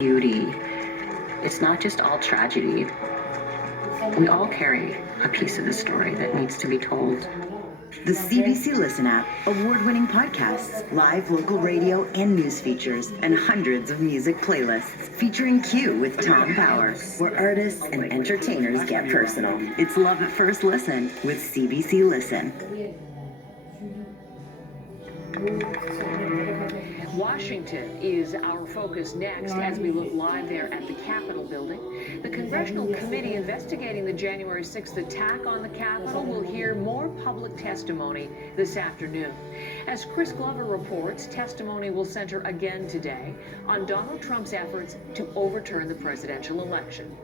beauty. It's not just all tragedy. We all carry a piece of the story that needs to be told. The CBC Listen app, award-winning podcasts, live local radio and news features, and hundreds of music playlists featuring Q with Tom Power, where artists and entertainers get personal. It's love at first listen with CBC Listen. Washington is our focus next as we look live there at the Capitol building. The Congressional Committee investigating the January 6th attack on the Capitol will hear more public testimony this afternoon. As Chris Glover reports, testimony will center again today on Donald Trump's efforts to overturn the presidential election.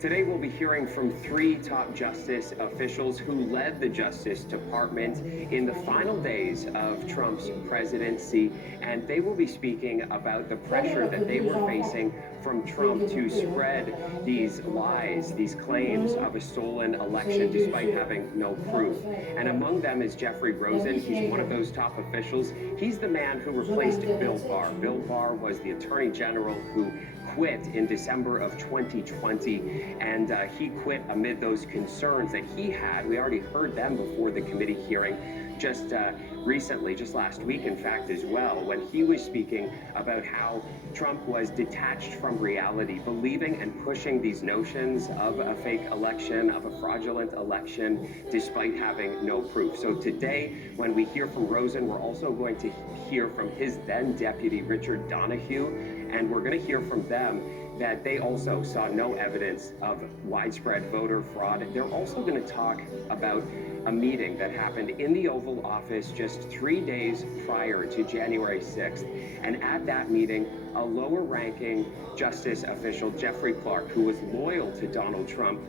Today we'll be hearing from three top justice officials who led the Justice Department in the final days of Trump's presidency, and they will be speaking about the pressure that they were facing from Trump to spread these lies, these claims of a stolen election despite having no proof. And among them is Jeffrey Rosen. He's one of those top officials. He's the man who replaced Bill Barr. Bill Barr was the Attorney General who quit in December of 2020, and he quit amid those concerns that he had. We already heard them before the committee hearing just recently, just last week, in fact, as well, when he was speaking about how Trump was detached from reality, believing and pushing these notions of a fake election, of a fraudulent election, despite having no proof. So today, when we hear from Rosen, we're also going to hear from his then deputy, Richard Donoghue, and we're going to hear from them that they also saw no evidence of widespread voter fraud. They're also going to talk about a meeting that happened in the Oval Office just 3 days prior to January 6th. And at that meeting, a lower-ranking justice official, Jeffrey Clark, who was loyal to Donald Trump,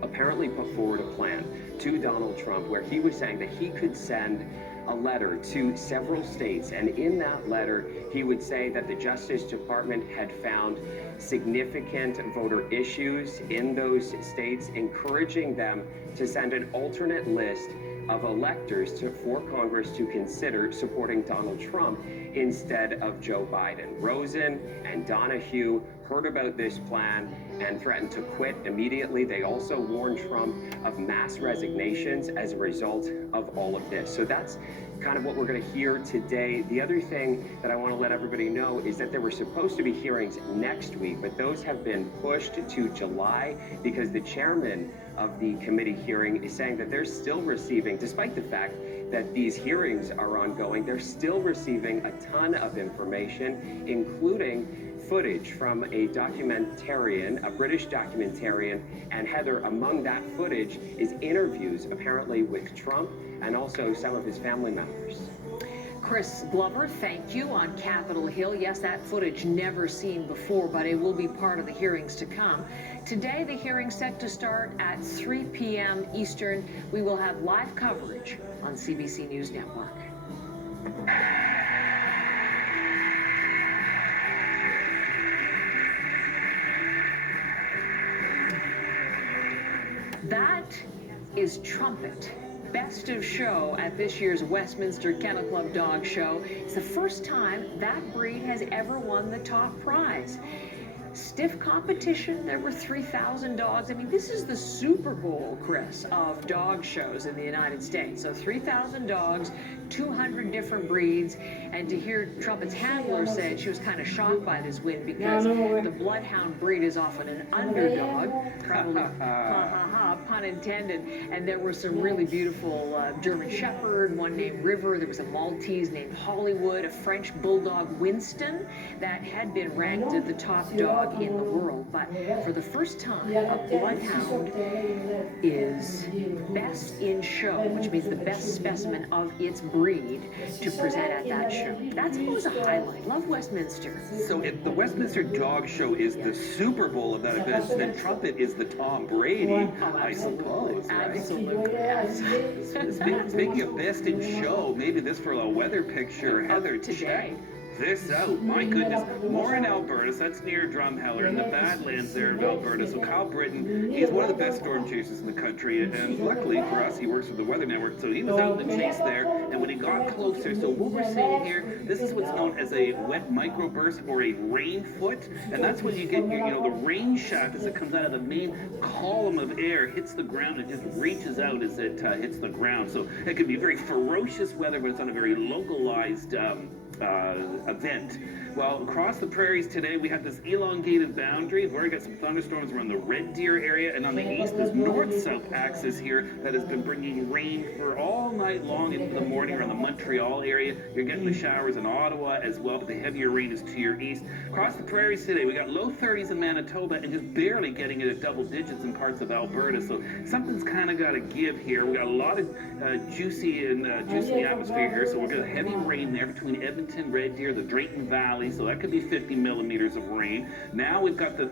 apparently put forward a plan to Donald Trump where he was saying that he could send a letter to several states, and in that letter he would say that the Justice Department had found significant voter issues in those states, encouraging them to send an alternate list of electors for Congress to consider supporting Donald Trump instead of Joe Biden. Rosen and Donoghue heard about this plan and threatened to quit immediately. They also warned Trump of mass resignations as a result of all of this. So that's kind of what we're going to hear today. The other thing that I want to let everybody know is that there were supposed to be hearings next week, but those have been pushed to July because the chairman of the committee hearing is saying that they're still receiving, despite the fact that these hearings are ongoing, they're still receiving a ton of information, including footage from a documentarian, a British documentarian, and Heather, among that footage is interviews apparently with Trump and also some of his family members. Chris Glover, thank you, on Capitol Hill. Yes, that footage never seen before, but it will be part of the hearings to come. Today, the hearing's set to start at 3 p.m. Eastern. We will have live coverage on CBC News Network. That is Trumpet. Best of show at this year's Westminster Kennel Club Dog Show. It's the first time that breed has ever won the top prize. Stiff competition. There were 3,000 dogs. I mean, this is the Super Bowl, Chris, of dog shows in the United States. So 3,000 dogs, 200 different breeds. And to hear Trumpet's handler say she was kind of shocked by this win because the bloodhound breed is often an underdog. Probably, pun intended. And there were some really beautiful German Shepherd, one named River. There was a Maltese named Hollywood, a French Bulldog, Winston, that had been ranked as the top dog in the world. But for the first time, a bloodhound is best in show, which means the best specimen of its breed to present at that show. That's always a highlight. Love Westminster. So if the Westminster Dog Show is the Super Bowl of that event, then Trumpet is the Tom Brady, I suppose, right? Absolutely. Speaking of best in show, maybe this for a weather picture, Heather, today. this out. My goodness. More in Alberta, so that's near Drumheller, in the Badlands there of Alberta. So Kyle Britton, he's one of the best storm chasers in the country. And luckily for us, he works for the Weather Network. So he was out in the chase there. And when he got closer, so what we're seeing here, this is what's known as a wet microburst or a rain foot. And that's when you get your, the rain shaft as it comes out of the main column of air, hits the ground, and just reaches out as it hits the ground. So it could be very ferocious weather, but it's on a very localized event. Well, across the prairies today, we have this elongated boundary. We've already got some thunderstorms around the Red Deer area, and on the east, this north-south axis here that has been bringing rain for all night long into the morning around the Montreal area. You're getting the showers in Ottawa as well, but the heavier rain is to your east. Across the prairies today, we got low 30s in Manitoba and just barely getting it at double digits in parts of Alberta. So something's kind of got to give here. We got a lot of juicy in the atmosphere here, so we're going to have heavy rain there between Edmonton, Red Deer, the Drayton Valley. So that could be 50 millimeters of rain. Now we've got the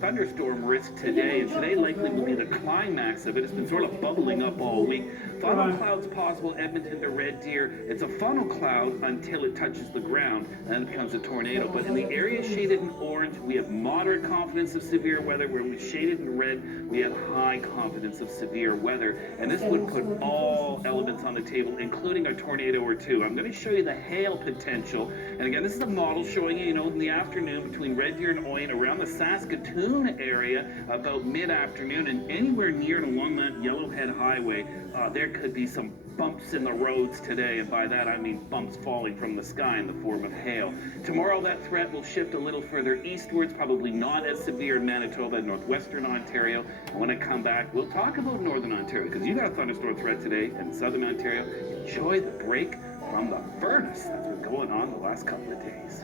thunderstorm risk today, and today likely will be the climax of it. It's been sort of bubbling up all week. Funnel clouds possible, Edmonton to Red Deer. It's a funnel cloud until it touches the ground, and then it becomes a tornado. But in the area shaded in orange, we have moderate confidence of severe weather. Where we shaded in red, we have high confidence of severe weather. And this would put all elements on the table, including a tornado or two. I'm going to show you the hail potential. And again, this is a model showing you, in the afternoon between Red Deer and Oyen, around the Saskatoon area, about mid-afternoon, and anywhere near and along that Yellowhead Highway, there could be some bumps in the roads today, and by that I mean bumps falling from the sky in the form of hail. Tomorrow that threat will shift a little further eastwards, probably not as severe in Manitoba and northwestern Ontario. And when I come back, we'll talk about northern Ontario, because you got a thunderstorm threat today in southern Ontario. Enjoy the break from the furnace that's been going on the last couple of days.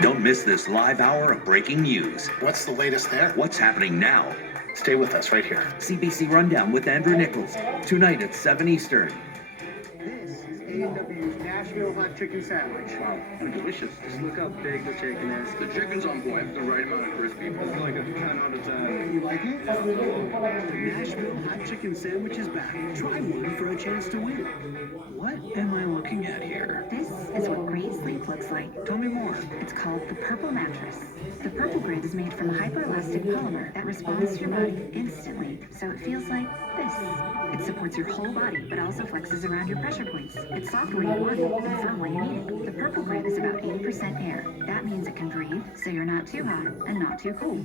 Don't miss this live hour of breaking news. What's the latest there? What's happening now? Stay with us right here. CBC Rundown with Andrew Nichols, tonight at 7 Eastern. This is A&W's Nashville Hot Chicken Sandwich. Wow, delicious. Just look how big the chicken is. The chicken's on point, the right amount of crispy. It's like a 10 out of 10. You like it? The Nashville Hot Chicken Sandwich is back. Try one for a chance to win. What am I looking at here? This is what great sleep looks like. Tell me more. It's called the Purple Mattress. The Purple Grid is made from a hyperelastic polymer that responds to your body instantly, so it feels like this. It supports your whole body, but also flexes around your pressure points. It's soft when you want it, and firm when you need it. The Purple Grid is about 80% air. That means it can breathe, so you're not too hot and not too cold.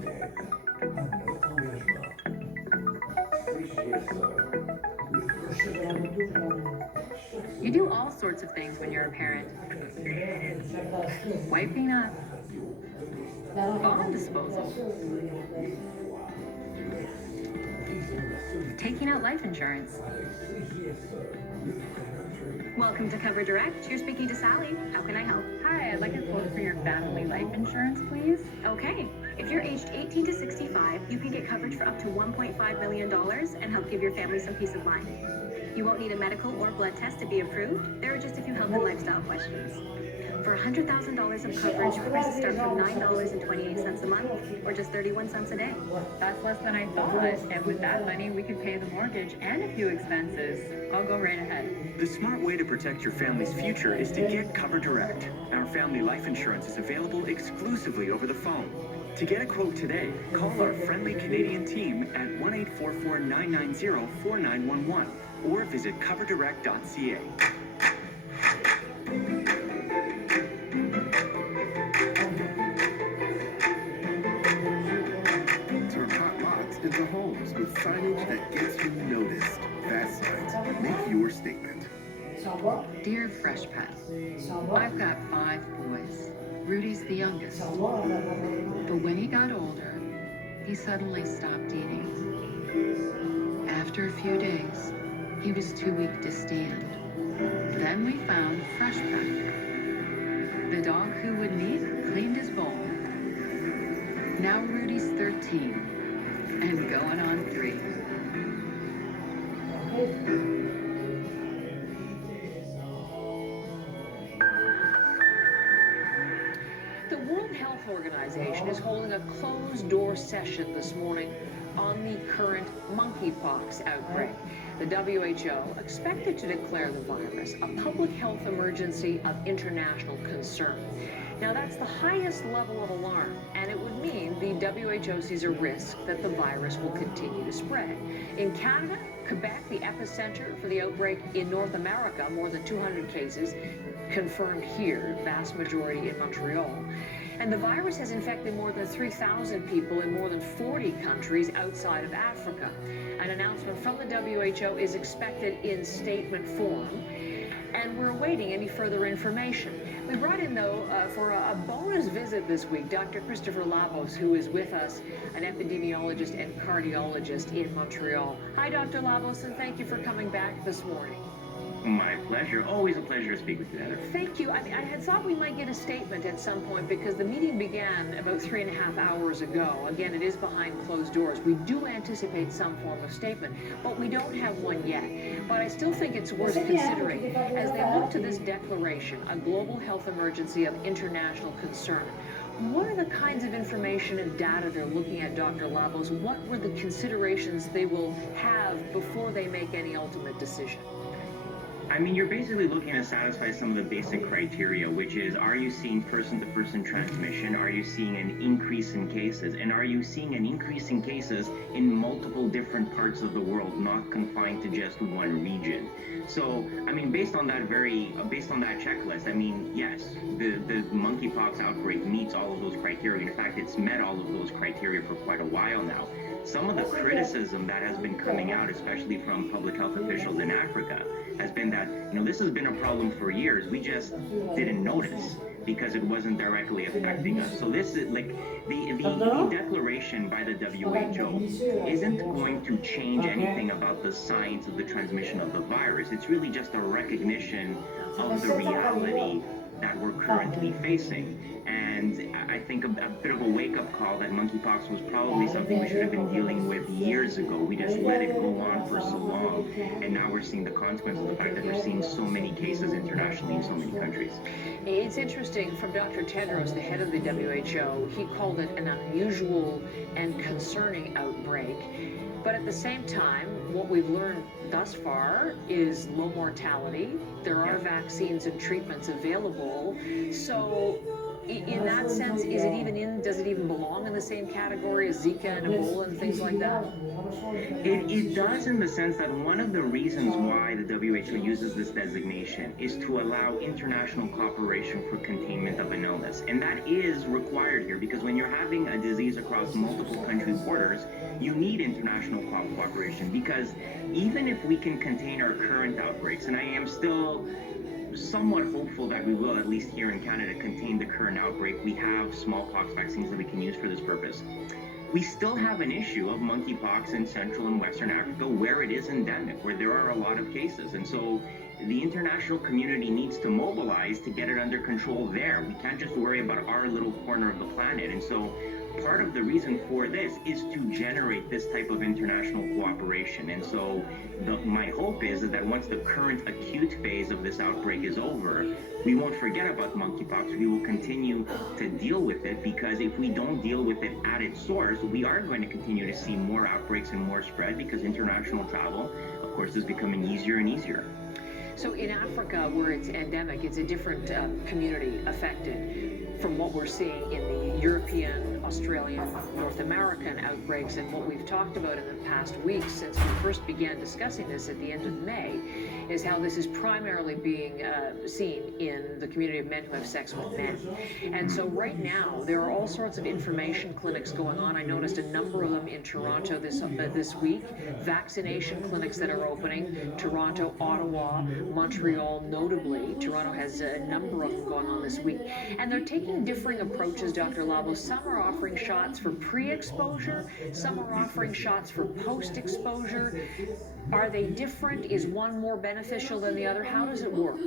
You do all sorts of things when you're a parent. Wiping up, bomb disposal, taking out life insurance. Welcome to Cover Direct. You're speaking to Sally. How can I help? Hi, I'd like a quote for your family life insurance, please. Okay. If you're aged 18 to 65, you can get coverage for up to $1.5 million and help give your family some peace of mind. You won't need a medical or blood test to be approved. There are just a few health and lifestyle questions. For $100,000 of coverage, prices start from $9.28 a month, or just 31 cents a day. That's less than I thought. And with that money, we could pay the mortgage and a few expenses. I'll go right ahead. The smart way to protect your family's future is to get Cover Direct. Our family life insurance is available exclusively over the phone. To get a quote today, call our friendly Canadian team at 1-844-990-4911 or visit coverdirect.ca. Turn hot lots into homes with signage that gets you noticed. Fast Signs. Make your statement. Dear Freshpet, I've got 5 boys. Rudy's the youngest. But when he got older, he suddenly stopped eating. After a few days, he was too weak to stand. Then we found Freshpet. The dog who wouldn't eat cleaned his bowl. Now Rudy's 13 and going on 3. The World Health Organization is holding a closed-door session this morning on the current monkeypox outbreak. The WHO expected to declare the virus a public health emergency of international concern. Now, that's the highest level of alarm, and it would mean the WHO sees a risk that the virus will continue to spread. In Canada, Quebec, the epicenter for the outbreak in North America, more than 200 cases confirmed here, vast majority in Montreal. And the virus has infected more than 3,000 people in more than 40 countries outside of Africa. An announcement from the WHO is expected in statement form, and we're awaiting any further information. We brought in, though, for a bonus visit this week, Dr. Christopher Labos, who is with us, an epidemiologist and cardiologist in Montreal. Hi, Dr. Labos, and thank you for coming back this morning. My pleasure. Always a pleasure to speak with you, Heather. Thank you. I had thought we might get a statement at some point because the meeting began about 3.5 hours ago. Again, it is behind closed doors. We do anticipate some form of statement, but we don't have one yet. But I still think it's worth considering as they look to this declaration, a global health emergency of international concern. What are the kinds of information and data they're looking at, Dr. Labos? What were the considerations they will have before they make any ultimate decision? I mean, you're basically looking to satisfy some of the basic criteria, which is, are you seeing person-to-person transmission? Are you seeing an increase in cases? And are you seeing an increase in cases in multiple different parts of the world, not confined to just one region? So, I mean, based on that checklist, I mean, yes, the monkeypox outbreak meets all of those criteria. In fact, it's met all of those criteria for quite a while now. Some of the criticism that has been coming out, especially from public health officials in Africa, has been that, this has been a problem for years. We just didn't notice because it wasn't directly affecting us. So this is like the declaration by the WHO isn't going to change anything about the science of the transmission of the virus. It's really just a recognition of the reality that we're currently facing. And I think a bit of a wake-up call that monkeypox was probably something we should have been dealing with years ago. We just let it go on for so long, and now we're seeing the consequence of the fact that we're seeing so many cases internationally in so many countries. It's interesting, from Dr. Tedros, the head of the WHO, he called it an unusual and concerning outbreak. But at the same time, what we've learned thus far is low mortality. There are vaccines and treatments available. So in that sense, does it even belong in the same category as Zika and Ebola and things like that? It does, in the sense that one of the reasons why the WHO uses this designation is to allow international cooperation for containment of an illness. And that is required here, because when you're having a disease across multiple country borders, you need international cooperation, because even if we can contain our current outbreaks, and I am still somewhat hopeful that we will, at least here in Canada, contain the current outbreak. We have smallpox vaccines that we can use for this purpose. We still have an issue of monkeypox in Central and Western Africa where it is endemic, where there are a lot of cases. And so the international community needs to mobilize to get it under control there. We can't just worry about our little corner of the planet. And so part of the reason for this is to generate this type of international cooperation. And so my hope is that once the current acute phase of this outbreak is over, we won't forget about monkeypox. We will continue to deal with it, because if we don't deal with it at its source, we are going to continue to see more outbreaks and more spread, because international travel, of course, is becoming easier and easier. So in Africa, where it's endemic, it's a different community affected from what we're seeing in the European, Australian, North American outbreaks, and what we've talked about in the past weeks since we first began discussing this at the end of May, is how this is primarily being seen in the community of men who have sex with men. And so right now, there are all sorts of information clinics going on. I noticed a number of them in Toronto this week, vaccination clinics that are opening, Toronto, Ottawa, Montreal notably. Toronto has a number of them going on this week. And they're taking differing approaches, Dr. Labos. Some are offering shots for pre-exposure, some are offering shots for post-exposure. Are they different? Is one more beneficial than the other? How does it work?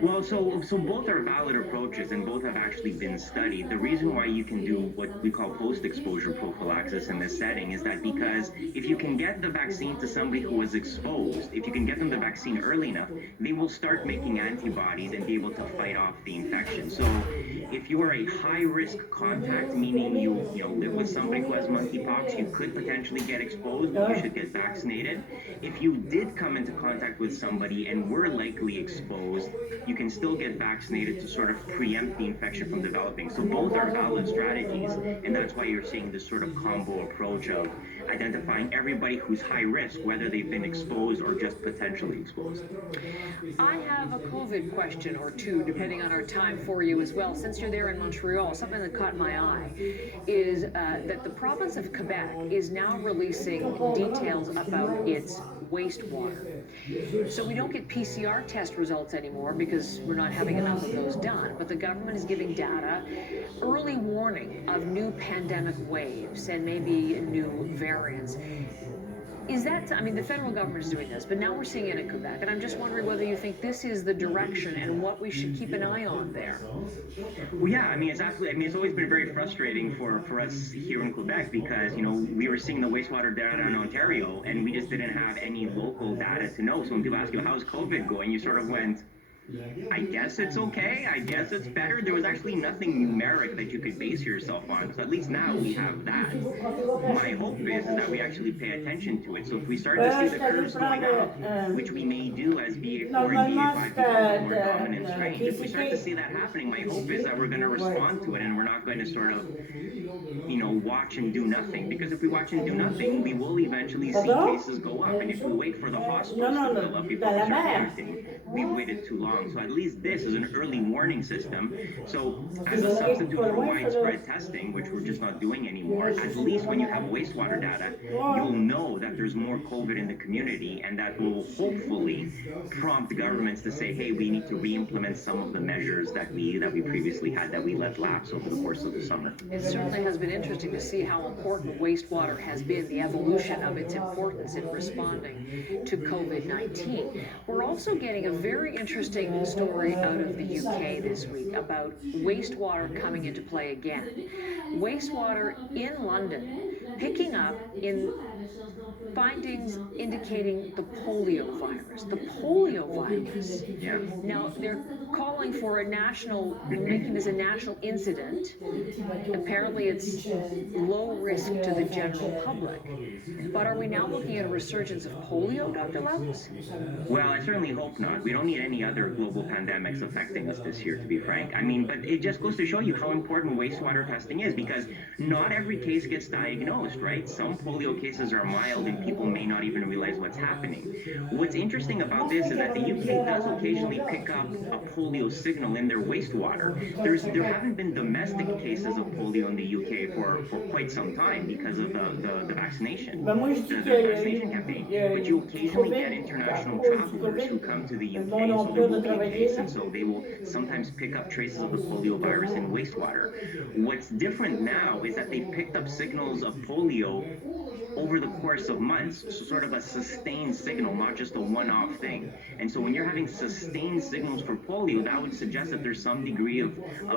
Well, so both are valid approaches, and both have actually been studied. The reason why you can do what we call post-exposure prophylaxis in this setting is that because if you can get the vaccine to somebody who was exposed, if you can get them the vaccine early enough, they will start making antibodies and be able to fight off the infection. So If you are a high-risk contact, meaning you live with somebody who has monkeypox, you could potentially get exposed, but you should get vaccinated. If you did come into contact with somebody and were likely exposed, you can still get vaccinated to sort of preempt the infection from developing. So both are valid strategies, and that's why you're seeing this sort of combo approach of identifying everybody who's high risk, whether they've been exposed or just potentially exposed. I have a COVID question or two, depending on our time, for you as well. Since you're there in Montreal, something that caught my eye is that the province of Quebec is now releasing details about its wastewater. So we don't get PCR test results anymore because we're not having enough of those done. But the government is giving data, early warning of new pandemic waves and maybe new variants. Is that, I mean, the federal government is doing this, but now we're seeing it in Quebec, and I'm just wondering whether you think this is the direction and what we should keep an eye on there. Well, yeah, I mean, it's absolutely, I mean, it's always been very frustrating for us here in Quebec because, we were seeing the wastewater data in Ontario, and we just didn't have any local data to know. So when people ask you, how's COVID going, you sort of went, I guess it's okay, I guess it's better. There was actually nothing numeric that you could base yourself on, so at least now we have that. My hope is that we actually pay attention to it. So if we start to see the curves going up, which we may do as BA4 and BA5 become more dominant strains, if we start to see that happening, my hope is that we're going to respond to it and we're not going to sort of, watch and do nothing. Because if we watch and do nothing, we will eventually see cases go up. And if we wait for the hospitals to fill up before we start reacting, we've waited too long. So at least this is an early warning system. So as a substitute for widespread testing, which we're just not doing anymore, at least when you have wastewater data, you'll know that there's more COVID in the community, and that will hopefully prompt governments to say, hey, we need to re-implement some of the measures that we previously had that we let lapse over the course of the summer. It certainly has been interesting to see how important wastewater has been, the evolution of its importance in responding to COVID-19. We're also getting a very interesting story out of the UK this week about wastewater coming into play again. Wastewater in London picking up in findings indicating the polio virus. The polio virus. Yeah. Now, they're calling for making this a national incident. Apparently, it's low risk to the general public. But are we now looking at a resurgence of polio, Dr. Lavos? Well, I certainly hope not. We don't need any other global pandemics affecting us this year, to be frank. I mean, but it just goes to show you how important wastewater testing is, because not every case gets diagnosed, right? Some polio cases are mild and people may not even realize what's happening. What's interesting about this is that the UK does occasionally pick up a polio signal in their wastewater. There haven't been domestic cases of polio in the UK for quite some time because of the vaccination, the vaccination campaign. But you occasionally get international travelers who come to the UK, so there will be a case, and so they will sometimes pick up traces of the polio virus in wastewater. What's different now is that they picked up signals of polio over the course of months, so sort of a sustained signal, not just a one-off thing. And so when you're having sustained signals for polio, that would suggest that there's some degree of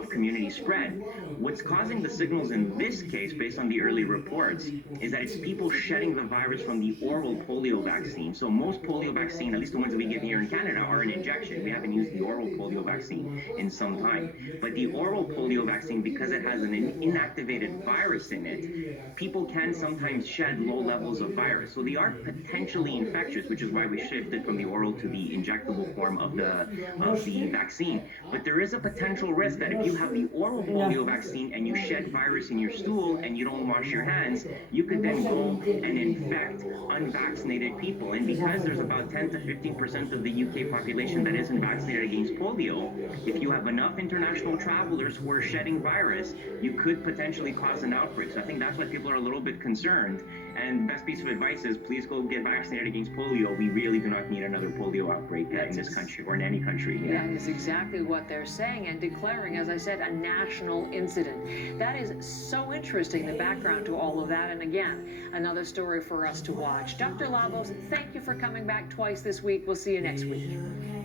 community spread. What's causing the signals in this case, based on the early reports, is that it's people shedding the virus from the oral polio vaccine. So most polio vaccine, at least the ones that we give here in Canada, are an injection. We haven't used the oral polio vaccine in some time. But the oral polio vaccine, because it has an inactivated virus in it, people can sometimes shed low levels of virus. So they are potentially infectious, which is why we shifted from the oral to the injectable form of the vaccine. But there is a potential risk that if you have the oral polio vaccine and you shed virus in your stool and you don't wash your hands, you could then go and infect unvaccinated people. And because there's about 10 to 15% of the UK population that isn't vaccinated against polio, if you have enough international travelers who are shedding virus, you could potentially cause an outbreak. So I think that's why people are a little bit concerned. And best piece of advice is please go get vaccinated against polio. We really do not need another polio outbreak in this country or in any country. Yeah. That is exactly what they're saying and declaring, as I said, a national incident. That is so interesting, the background to all of that. And again, another story for us to watch. Dr. Lavos, thank you for coming back twice this week. We'll see you next week.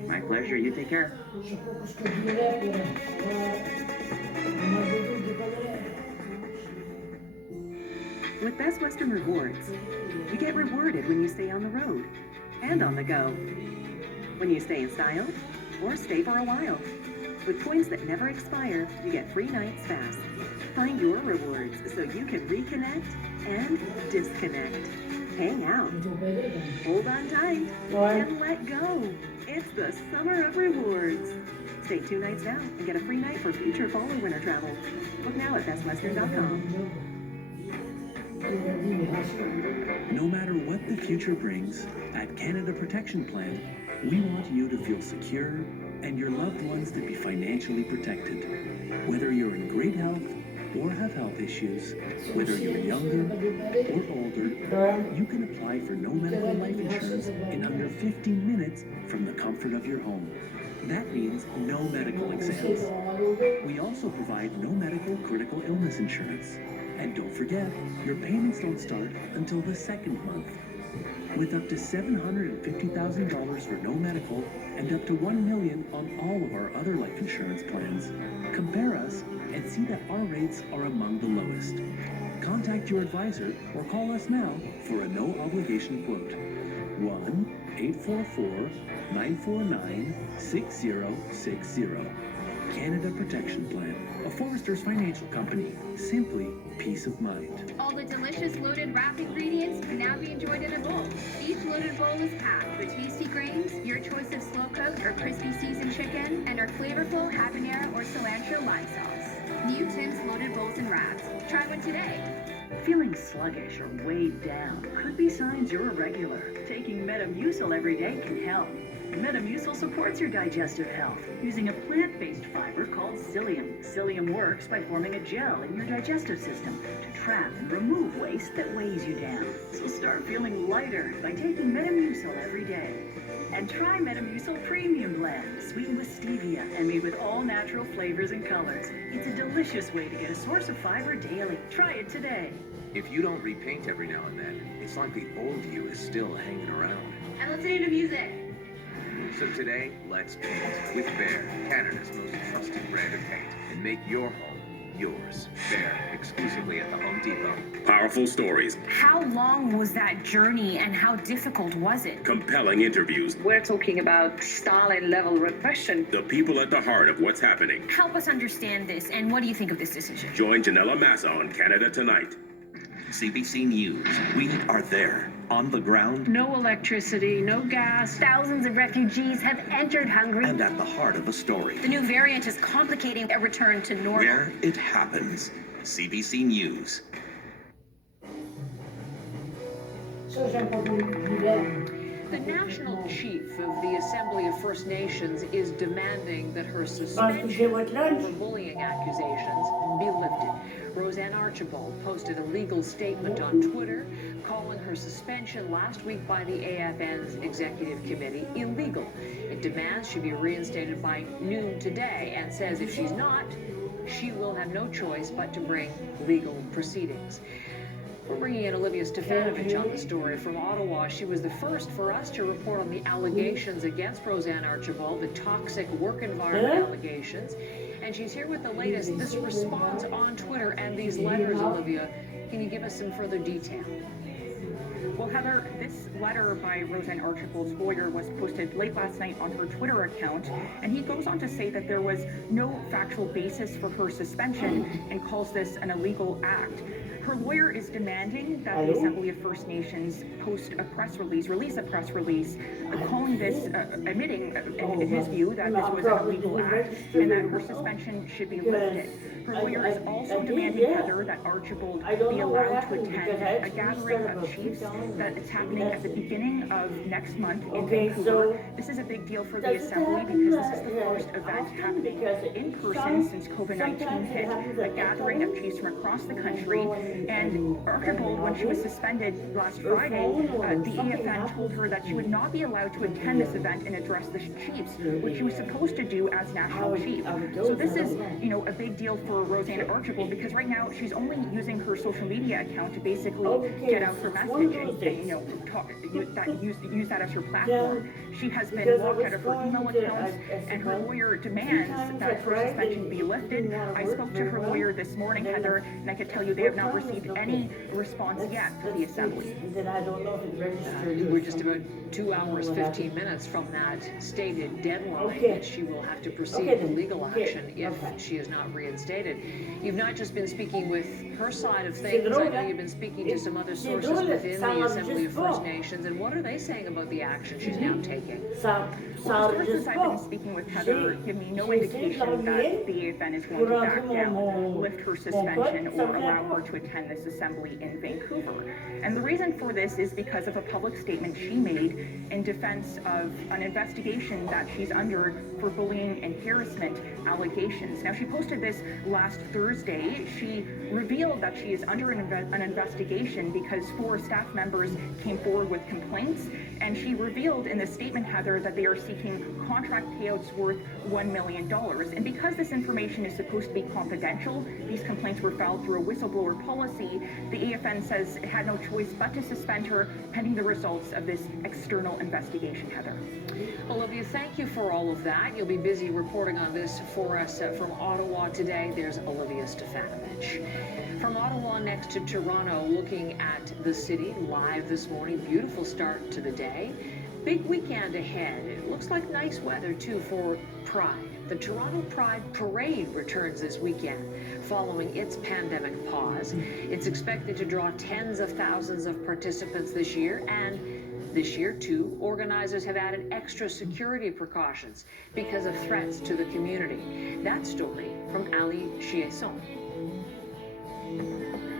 My pleasure. You take care. With Best Western Rewards, you get rewarded when you stay on the road and on the go. When you stay in style or stay for a while. With points that never expire, you get free nights fast. Find your rewards so you can reconnect and disconnect. Hang out. Hold on tight and let go. It's the summer of rewards. Stay 2 nights now and get a free night for future fall or winter travel. Book now at bestwestern.com. No matter what the future brings, at Canada Protection Plan, we want you to feel secure and your loved ones to be financially protected. Whether you're in great health or have health issues, whether you're younger or older, you can apply for no medical life insurance in under 15 minutes from the comfort of your home. That means no medical exams. We also provide no medical critical illness insurance. And don't forget, your payments don't start until the 2nd month. With up to $750,000 for no medical and up to $1 million on all of our other life insurance plans. Compare us and see that our rates are among the lowest. Contact your advisor or call us now for a no-obligation quote. 1-844-949-6060. Canada Protection Plan, a Forrester's Financial Company. Simply peace of mind. All the delicious loaded wrap ingredients can now be enjoyed in a bowl. Each loaded bowl is packed with tasty grains, your choice of slow-cooked or crispy seasoned chicken, and our flavorful habanero or cilantro lime sauce. New Tim's loaded bowls and wraps. Try one today. Feeling sluggish or weighed down could be signs you're irregular. Taking Metamucil every day can help. Metamucil supports your digestive health using a plant-based fiber called psyllium. Psyllium works by forming a gel in your digestive system to trap and remove waste that weighs you down. So start feeling lighter by taking Metamucil every day. And try Metamucil Premium Blend, sweetened with stevia and made with all natural flavors and colors. It's a delicious way to get a source of fiber daily. Try it today. If you don't repaint every now and then, it's like the old you is still hanging around. And listening to music. So today, let's paint with Behr, Canada's most trusted brand of paint, and make your home yours. Behr, exclusively at the Home Depot. Powerful stories, How long was that journey and how difficult was it? compelling interviews, We're talking about Stalin-level repression. the people at the heart of what's happening. Help us understand this, and what do you think of this decision? Join Janella Massa on Canada Tonight. CBC News. We are there, on the ground, No electricity, no gas. Thousands of refugees have entered Hungary. and at the heart of a story. The new variant is complicating a return to normal. Where it happens. CBC News. The national chief of the Assembly of First Nations is demanding that her suspension for bullying accusations be lifted. Roseanne Archibald posted a legal statement on Twitter calling her suspension last week by the AFN's executive committee illegal. It demands she be reinstated by noon today and says if she's not, she will have no choice but to bring legal proceedings. We're bringing in Olivia Stefanovich on the story from Ottawa. She was the first for us to report on the allegations against Roseanne Archibald, the toxic work environment allegations. And she's here with the latest. This response on Twitter and these letters, Olivia. Can you give us some further detail? Well, Heather, this letter by Roseanne Archibald's lawyer was posted late last night on her Twitter account, and he goes on to say that there was no factual basis for her suspension and calls this an illegal act. Her lawyer is demanding that the Assembly of First Nations release a press release, calling this, admitting, in his view, that this was an illegal act and that her suspension should be lifted. Her lawyer is also demanding, Heather, that Archibald be allowed to attend a gathering of chiefs that is happening at the beginning of next month in Vancouver. This is a big deal for the Assembly because this is the first event happening in person since COVID-19 hit, a gathering of chiefs from across the country. And Archibald, when she was suspended last Friday, the AFN told her that she would not be allowed to attend this event and address the chiefs, which she was supposed to do as national chief. So this is, a big deal for Roseanne Archibald because right now she's only using her social media account to basically get out her message and use that as her platform. She has been locked out of her email accounts, and her lawyer demands that her suspension be lifted. I spoke to her lawyer this morning, Heather, and I could tell you they have not received any response yet from the Assembly. We're just about 2 hours, 15 minutes from that stated deadline that she will have to proceed with legal action if she is not reinstated. You've not just been speaking with her side of things, I know you've been speaking to some other sources within the Assembly of First Nations, and what are they saying about the action she's now taking? Well, the sources I've been speaking with, Heather, give me no indication that the AFN is going to back down, lift her suspension, or allow her to attend this assembly in Vancouver. And the reason for this is because of a public statement she made in defense of an investigation that she's under for bullying and harassment allegations. Now, she posted this last Thursday. She revealed that she is under an investigation because 4 staff members came forward with complaints, and she revealed in the statement, Heather, that they are seeking contract payouts worth $1 million. And because this information is supposed to be confidential, these complaints were filed through a whistleblower policy, the AFN says it had no choice but to suspend her pending the results of this external investigation, Heather. Olivia, thank you for all of that. You'll be busy reporting on this for us from Ottawa today. There's Olivia Stefanovich. From Ottawa next to Toronto, looking at the city live this morning. Beautiful start to the day. Big weekend ahead. It looks like nice weather, too, for Pride. The Toronto Pride Parade returns this weekend following its pandemic pause. It's expected to draw tens of thousands of participants this year, and this year, too, organizers have added extra security precautions because of threats to the community. That story from Ali Chiasson.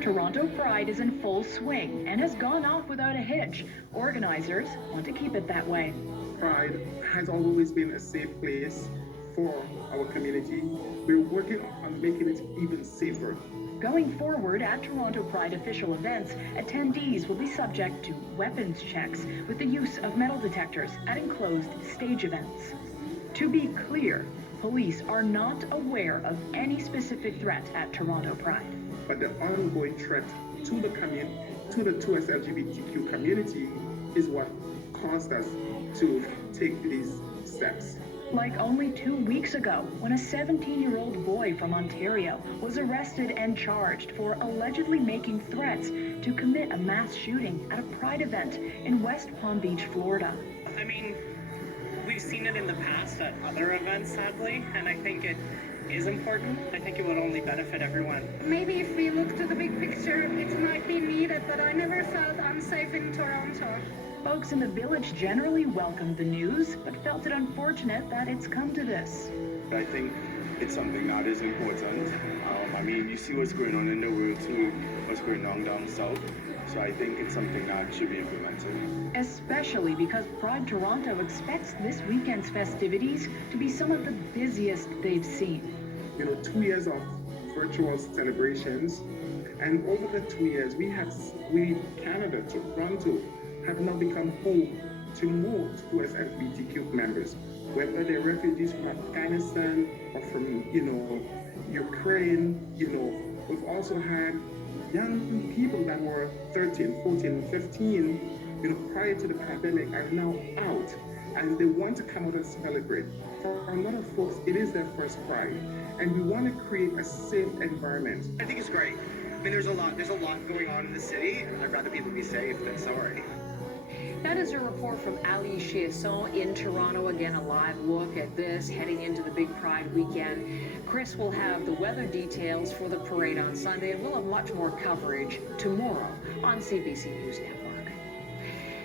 Toronto Pride is in full swing and has gone off without a hitch. Organizers want to keep it that way. Pride has always been a safe place for our community. We're working on making it even safer. Going forward, at Toronto Pride official events, attendees will be subject to weapons checks with the use of metal detectors at enclosed stage events. To be clear, police are not aware of any specific threat at Toronto Pride. But the ongoing threat to the to us LGBTQ community is what caused us to take these steps. Like only 2 weeks ago, when a 17-year-old boy from Ontario was arrested and charged for allegedly making threats to commit a mass shooting at a Pride event in West Palm Beach, Florida. I mean, we've seen it in the past at other events, sadly, and I think it is important. I think it would only benefit everyone. Maybe if we look to the big picture, it might be needed, but I never felt unsafe in Toronto. Folks in the village generally welcomed the news, but felt it unfortunate that it's come to this. I think it's something that is important. I mean, you see what's going on in the world too, what's going on down south. So I think it's something that should be implemented. Especially because Pride Toronto expects this weekend's festivities to be some of the busiest they've seen. You know, 2 years of virtual celebrations, and over the 2 years, Canada, Toronto, have now become home to more US LGBTQ members, whether they're refugees from Afghanistan or from, Ukraine. We've also had young people that were 13, 14, 15, prior to the pandemic are now out, and they want to come out and celebrate. For a lot of folks, it is their first Pride, and we want to create a safe environment. I think it's great. I mean, there's a lot going on in the city, and I'd rather people be safe than sorry. That is a report from Ali Chiasson in Toronto. Again, a live look at this heading into the big Pride weekend. Chris will have the weather details for the parade on Sunday, and we'll have much more coverage tomorrow on CBC News Network.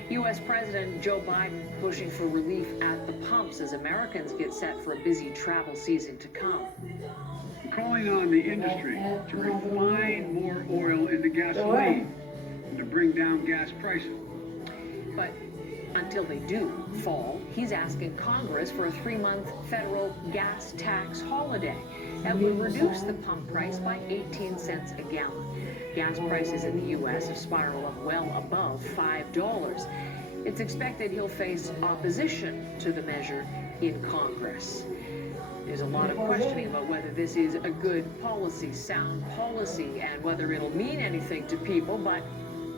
U.S. President Joe Biden pushing for relief at the pumps as Americans get set for a busy travel season to come. Calling on the industry to refine more oil into gasoline and to bring down gas prices. But until they do fall, he's asking Congress for a 3-month federal gas tax holiday that would reduce the pump price by 18 cents a gallon. Gas prices in the U.S. have spiraled up well above $5. It's expected he'll face opposition to the measure in Congress. There's a lot of questioning about whether this is a good policy, sound policy, and whether it'll mean anything to people, but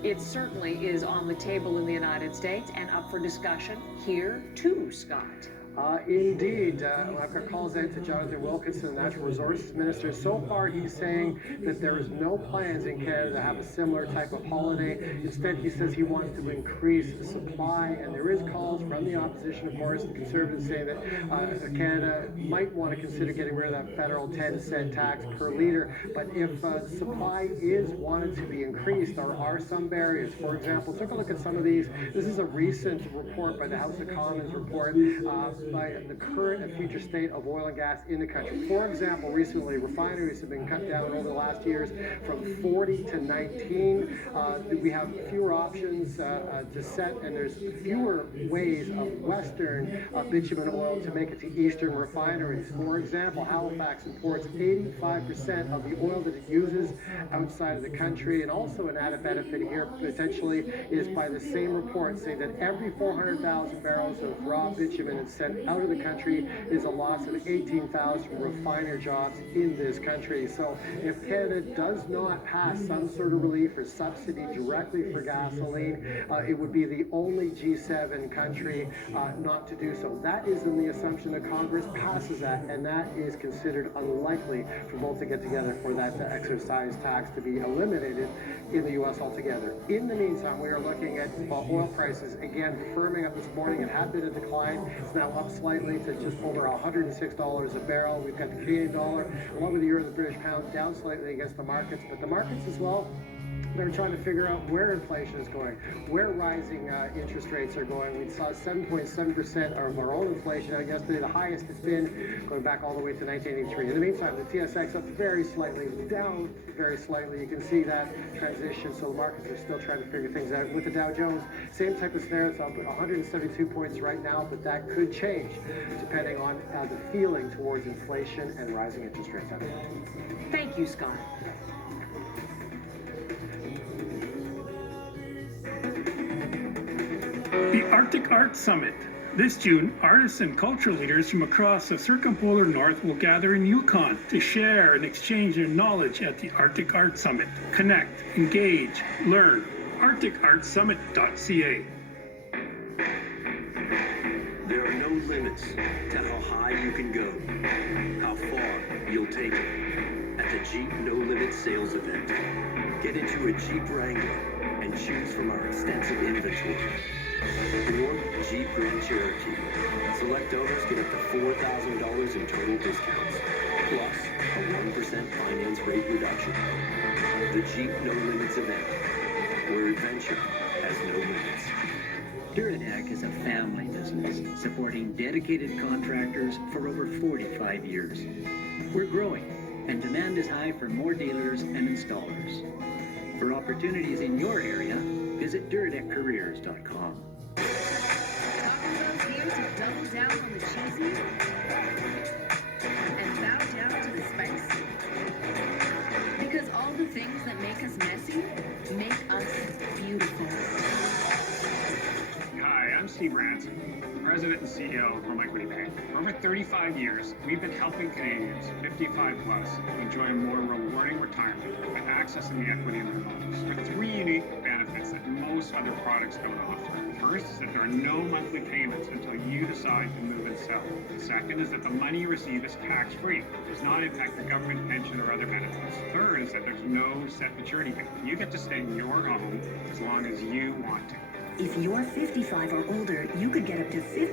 it certainly is on the table in the United States and up for discussion here too, Scott. Indeed, I've got calls out to Jonathan Wilkinson, Natural Resources Minister. So far, he's saying that there is no plans in Canada to have a similar type of holiday. Instead, he says he wants to increase the supply, and there is calls from the opposition, of course, the Conservatives saying that Canada might want to consider getting rid of that federal 10-cent tax per litre. But if supply is wanted to be increased, there are some barriers. For example, take a look at some of these. This is a recent report by the House of Commons report by the current and future state of oil and gas in the country. For example, recently refineries have been cut down over the last years from 40 to 19. We have fewer options to set, and there's fewer ways of Western bitumen oil to make it to Eastern refineries. For example, Halifax imports 85% of the oil that it uses outside of the country, and also an added benefit here potentially is by the same report saying that every 400,000 barrels of raw bitumen that's sent out of the country is a loss of 18,000 refiner jobs in this country. So if Canada does not pass some sort of relief or subsidy directly for gasoline, it would be the only G7 country not to do so. That is in the assumption that Congress passes that, and that is considered unlikely for both to get together for that excise tax to be eliminated in the U.S. altogether. In the meantime, we are looking at oil prices again firming up this morning. It had been a decline. It's now up slightly to just over $106 a barrel. We've got the Canadian dollar, along with the euro and the British pound, down slightly against the markets, but the markets as well, they're trying to figure out where inflation is going, where rising interest rates are going. We saw 7.7% of our own inflation out yesterday, the highest it's been going back all the way to 1983. In the meantime, the TSX up very slightly, down very slightly. You can see that transition, so the markets are still trying to figure things out. With the Dow Jones, same type of scenario. It's up 172 points right now, but that could change depending on the feeling towards inflation and rising interest rates. Thank you, Scott. The Arctic Art Summit. This June, artists and cultural leaders from across the circumpolar north will gather in Yukon to share and exchange their knowledge at the Arctic Art Summit. Connect, engage, learn. ArcticArtSummit.ca. There are no limits to how high you can go, how far you'll take it. At the Jeep No Limit Sales Event, get into a Jeep Wrangler and choose from our extensive inventory. Or Jeep Grand Cherokee. Select owners get up to $4,000 in total discounts, plus a 1% finance rate reduction. The Jeep No Limits event, where adventure has no limits. Duratec is a family business supporting dedicated contractors for over 45 years. We're growing, and demand is high for more dealers and installers. For opportunities in your area, visit DuratecCareers.com. Here to double down on the cheesy and bow down to the spicy. Because all the things that make us messy make us beautiful. Hi, I'm Steve Ranson, President and CEO of Home Equity Bank. For over 35 years, we've been helping Canadians 55 plus enjoy a more rewarding retirement by accessing the equity in their homes. There are three unique benefits that most other products don't offer. First is that there are no monthly payments until you decide to move and sell. Second is that the money you receive is tax-free. It does not impact your government pension or other benefits. Third is that there's no set maturity date. You get to stay in your home as long as you want to. If you're 55 or older, you could get up to 50